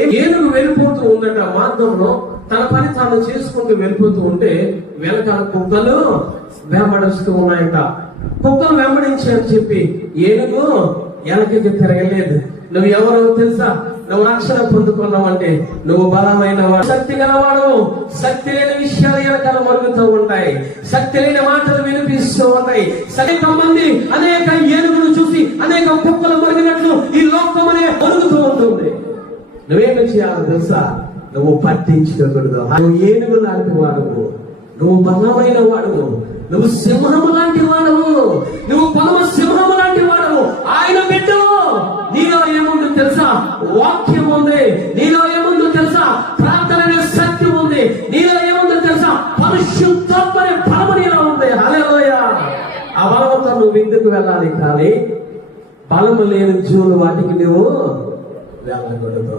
ఏనుగు వెళ్ళిపోతూ ఉందట మార్గంలో, తన పని తాను చేసుకుంటూ వెళ్ళిపోతూ ఉంటే వెనకాల కుక్కలు వెంబడిస్తూ ఉన్నాయంట. కుక్కలు వెంబడించాయని చెప్పి ఏనుగు వెనకకి తిరగలేదు. నువ్వు ఎవరో తెలుసా? నువ్వు రక్షణ పొందుకున్నావంటే నువ్వు బలమైన వాడు, శక్తి గలవాడు. శక్తి లేని విషయాలు వెనకాల మరుగుతూ ఉంటాయి, శక్తి లేని మాటలు వినిపిస్తూ ఉంటాయి. సైతం మంది అనేక ఏనుగులు చూసి అనేక కుక్కలు మరిగినట్లు ఈ లోకం అనే మరుగుతూ ఉంటుంది. నువ్వేమి చేయాలో తెలుసా? నువ్వు పట్టించుకోకూడదు. నువ్వు ఏనుగు లాంటి వాడువు, నువ్వు బలమైన వాడువు, నువ్వు సింహము లాంటి వాడవు, నువ్వు పరమ సింహము లాంటి వాడవు. ఆయన బిడ్డవు. నీలో ఏముందో తెలుసా? వాక్యం ఉంది. నీలో ఏముందో తెలుసా? ప్రార్థన అనే శక్తి ఉంది. నీలో ఏముందో తెలుసా? పరిశుద్ధాత్మ అనే బలము నీలో ఉంది. హల్లెలూయా. ఆ బలముతో నువ్వు విందుకు వెళ్ళాలి, కానీ బలము లేని జీవులు వాటికి నువ్వు వెళ్ళకూడదు.